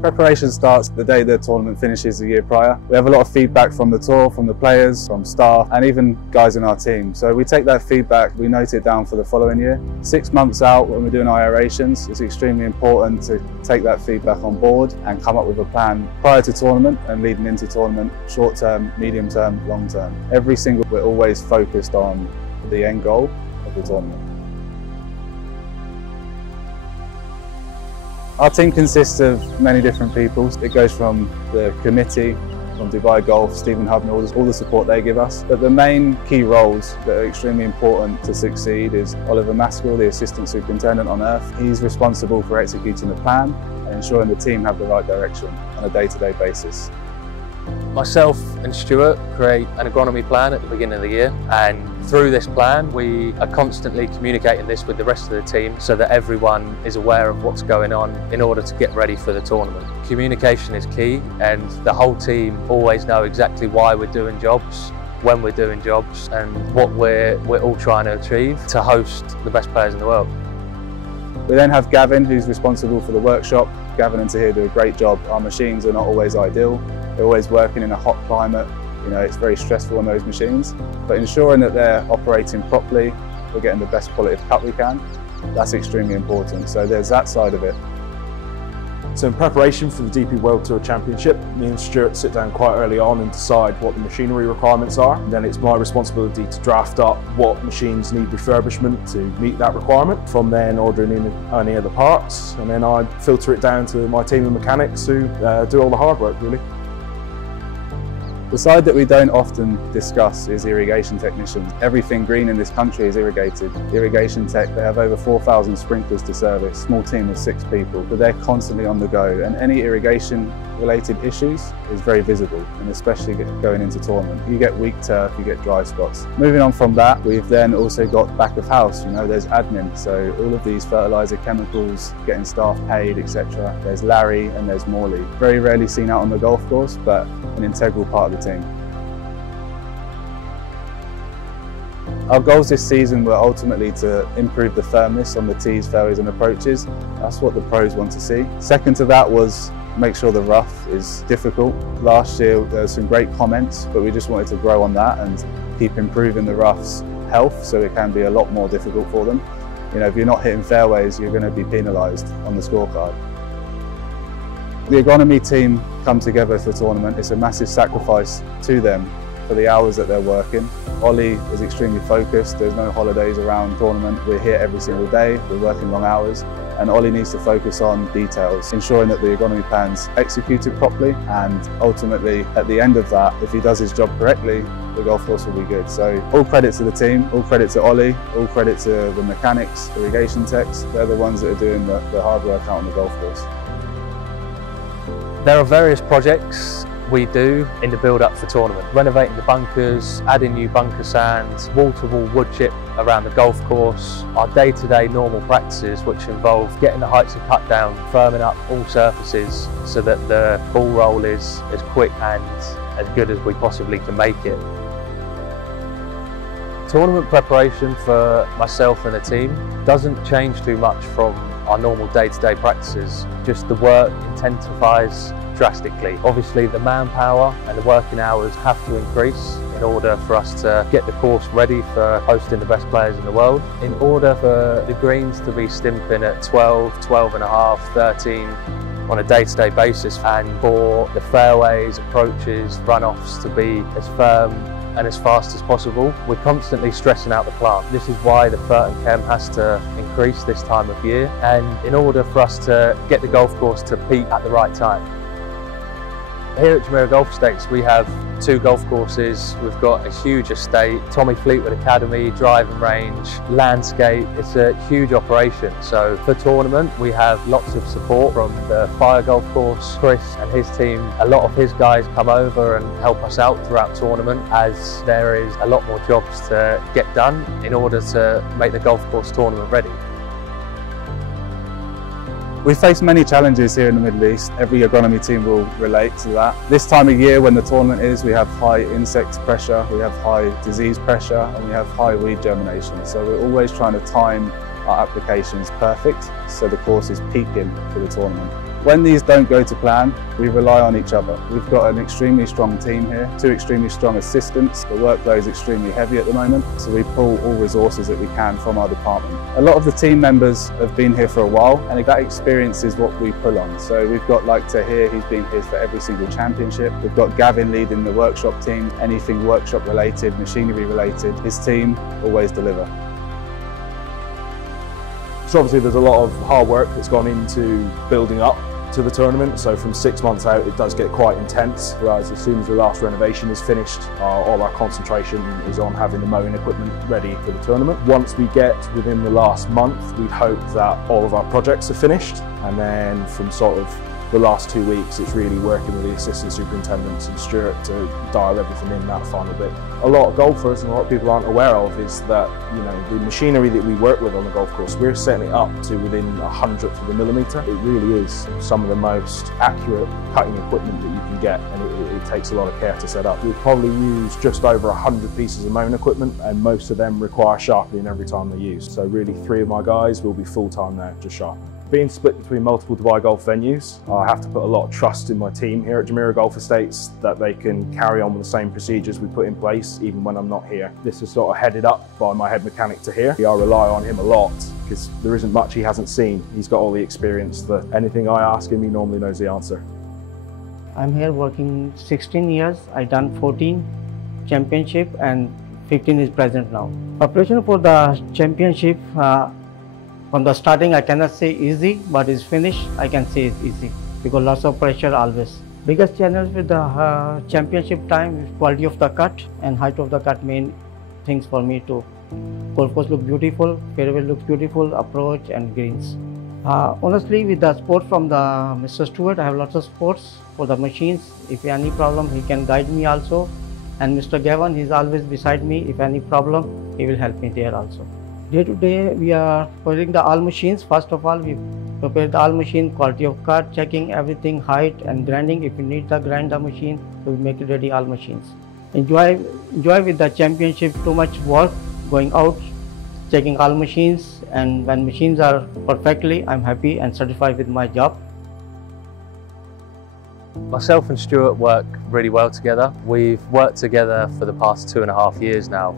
Preparation starts the day the tournament finishes the year prior. We have a lot of feedback from the tour, from the players, from staff, and even guys in our team. So we take that feedback, we note it down for the following year. 6 months out, when we're doing our aerations, it's extremely important to take that feedback on board and come up with a plan prior to tournament and leading into tournament, short term, medium term, long term. We're always focused on the end goal of the tournament. Our team consists of many different people. It goes from the committee, from Dubai Golf, Stephen Hubnall, all the support they give us. But the main key roles that are extremely important to succeed is Oliver Maskell, the Assistant Superintendent on Earth. He's responsible for executing the plan and ensuring the team have the right direction on a day-to-day basis. Myself and Stuart create an agronomy plan at the beginning of the year, and through this plan we are constantly communicating this with the rest of the team so that everyone is aware of what's going on in order to get ready for the tournament. Communication is key, and the whole team always know exactly why we're doing jobs, when we're doing jobs, and what we're all trying to achieve to host the best players in the world. We then have Gavin, who's responsible for the workshop. Gavin and Tahir do a great job. Our machines are not always ideal. They're always working in a hot climate. You know, it's very stressful on those machines. But ensuring that they're operating properly, we're getting the best quality of cut we can, that's extremely important. So there's that side of it. So in preparation for the DP World Tour Championship, me and Stuart sit down quite early on and decide what the machinery requirements are. And then it's my responsibility to draft up what machines need refurbishment to meet that requirement. From then ordering in any of the parts, and then I filter it down to my team of mechanics who do all the hard work really. The side that we don't often discuss is irrigation technicians. Everything green in this country is irrigated. Irrigation tech, they have over 4,000 sprinklers to service, small team of 6 people, but they're constantly on the go, and any irrigation related issues is very visible, and especially going into tournament. You get weak turf, you get dry spots. Moving on from that, we've then also got back of house, you know, there's admin, so all of these fertiliser, chemicals, getting staff paid, etc. There's Larry and there's Morley. Very rarely seen out on the golf course, but an integral part of the team. Our goals this season were ultimately to improve the firmness on the tees, fairways and approaches. That's what the pros want to see. Second to that was make sure the rough is difficult. Last year there were some great comments, but we just wanted to grow on that and keep improving the rough's health so it can be a lot more difficult for them. You know, if you're not hitting fairways, you're going to be penalised on the scorecard. The Agronomy team come together for the tournament. It's a massive sacrifice to them for the hours that they're working. Ollie is extremely focused. There's no holidays around tournament. We're here every single day. We're working long hours, and Ollie needs to focus on details, ensuring that the agronomy plan's executed properly, and ultimately at the end of that, if he does his job correctly, the golf course will be good. So all credit to the team, all credit to Ollie, all credit to the mechanics, irrigation techs. They're the ones that are doing the hard work out on the golf course. There are various projects we do in the build-up for tournament. Renovating the bunkers, adding new bunker sand, wall-to-wall wood chip around the golf course, our day-to-day normal practices which involve getting the heights of cut down, firming up all surfaces so that the ball roll is as quick and as good as we possibly can make it. Tournament preparation for myself and the team doesn't change too much from our normal day-to-day practices, just the work intensifies drastically. Obviously the manpower and the working hours have to increase in order for us to get the course ready for hosting the best players in the world. In order for the greens to be stimping at 12, 12.5, 13 on a day-to-day basis, and for the fairways, approaches, runoffs to be as firm and as fast as possible, we're constantly stressing out the plant. This is why the fert and chem has to increase this time of year, and in order for us to get the golf course to peak at the right time. Here at Jumeirah Golf Estates we have 2 golf courses. We've got a huge estate, Tommy Fleetwood Academy, driving range, landscape. It's a huge operation. So for tournament we have lots of support from the fire golf course. Chris and his team, a lot of his guys come over and help us out throughout tournament, as there is a lot more jobs to get done in order to make the golf course tournament ready. We face many challenges here in the Middle East. Every agronomy team will relate to that. This time of year when the tournament is, we have high insect pressure, we have high disease pressure, and we have high weed germination. So we're always trying to time our applications perfect so the course is peaking for the tournament. When these don't go to plan, we rely on each other. We've got an extremely strong team here, 2 extremely strong assistants. The workload is extremely heavy at the moment, so we pull all resources that we can from our department. A lot of the team members have been here for a while, and that experience is what we pull on. So we've got like Tahir, he's been here for every single championship. We've got Gavin leading the workshop team, anything workshop related, machinery related, his team always deliver. So obviously there's a lot of hard work that's gone into building up to the tournament. So from 6 months out, it does get quite intense. Whereas as soon as the last renovation is finished, all our concentration is on having the mowing equipment ready for the tournament. Once we get within the last month, we hope that all of our projects are finished. And then from sort of the last 2 weeks, it's really working with the assistant superintendents and Stuart to dial everything in that final bit. A lot of golfers and a lot of people aren't aware of is that, you know, the machinery that we work with on the golf course, we're setting it up to within 100th of a millimetre. It really is some of the most accurate cutting equipment that you can get, and it takes a lot of care to set up. We probably use just over 100 pieces of mowing equipment, and most of them require sharpening every time they're used. So really 3 of my guys will be full-time now, just sharpening. Being split between multiple Dubai Golf venues, I have to put a lot of trust in my team here at Jumeirah Golf Estates that they can carry on with the same procedures we put in place even when I'm not here. This is sort of headed up by my head mechanic Tahir. I rely on him a lot because there isn't much he hasn't seen. He's got all the experience that anything I ask him, he normally knows the answer. I'm here working 16 years. I done 14 championship and 15 is present now. Preparation for the championship, from the starting I cannot say easy, but it's finished I can say it's easy because lots of pressure always. Biggest challenge with the championship time is quality of the cut and height of the cut, main things for me to. Golf course look beautiful, fairway looks beautiful, approach and greens. Honestly, with the support from the Mr. Stewart, I have lots of supports for the machines. If any problem, he can guide me also. And Mr. Gavin, he's always beside me. If any problem, he will help me there also. Day to day, we are preparing the all machines. First of all, we prepare the all machine, quality of cut, checking everything, height and grinding. If you need to grind the machine, we make it ready all machines. Enjoy with the championship, too much work, going out, checking all machines, and when machines are perfectly, I'm happy and satisfied with my job. Myself and Stuart work really well together. We've worked together for the past 2.5 years now.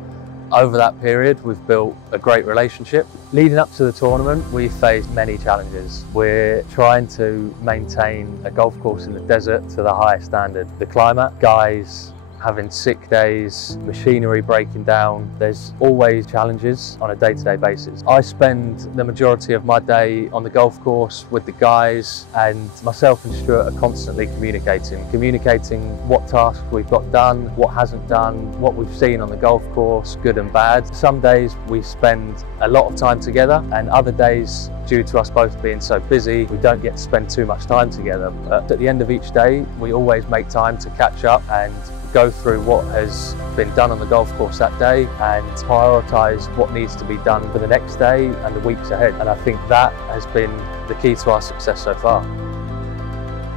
Over that period, we've built a great relationship. Leading up to the tournament, we faced many challenges. We're trying to maintain a golf course in the desert to the highest standard. The climate, guys having sick days, machinery breaking down. There's always challenges on a day-to-day basis. I spend the majority of my day on the golf course with the guys, and myself and Stuart are constantly communicating what tasks we've got done, what hasn't done, what we've seen on the golf course, good and bad. Some days we spend a lot of time together, and other days, due to us both being so busy, we don't get to spend too much time together. But at the end of each day, we always make time to catch up and go through what has been done on the golf course that day and prioritise what needs to be done for the next day and the weeks ahead. And I think that has been the key to our success so far.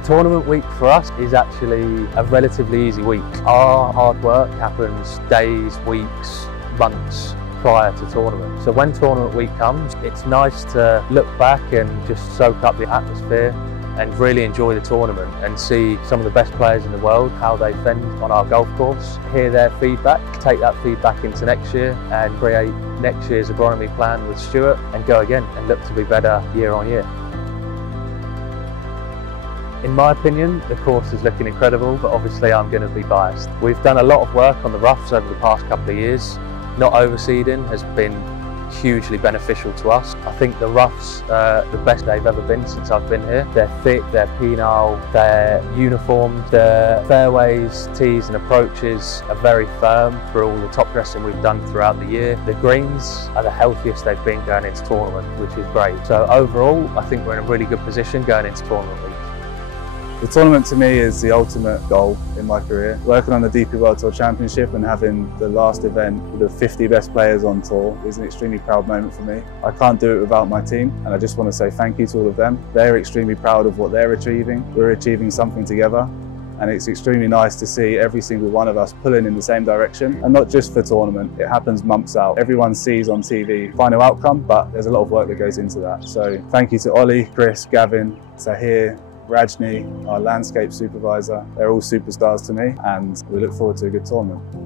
Tournament week for us is actually a relatively easy week. Our hard work happens days, weeks, months prior to tournament. So when tournament week comes, it's nice to look back and just soak up the atmosphere and really enjoy the tournament and see some of the best players in the world, how they fend on our golf course, hear their feedback, take that feedback into next year and create next year's agronomy plan with Stuart and go again and look to be better year on year. In my opinion, the course is looking incredible, but obviously I'm going to be biased. We've done a lot of work on the roughs over the past couple of years. Not overseeding has been hugely beneficial to us. I think the roughs are the best they've ever been since I've been here. They're thick, they're penile, they're uniform. The fairways, tees and approaches are very firm for all the top dressing we've done throughout the year. The greens are the healthiest they've been going into tournament, which is great. So overall, I think we're in a really good position going into tournament week. The tournament to me is the ultimate goal in my career. Working on the DP World Tour Championship and having the last event with the 50 best players on tour is an extremely proud moment for me. I can't do it without my team, and I just want to say thank you to all of them. They're extremely proud of what they're achieving. We're achieving something together, and it's extremely nice to see every single one of us pulling in the same direction, and not just for tournament. It happens months out. Everyone sees on TV final outcome, but there's a lot of work that goes into that. So thank you to Ollie, Chris, Gavin, Tahir, Rajni, our landscape supervisor. They're all superstars to me, and we look forward to a good tournament.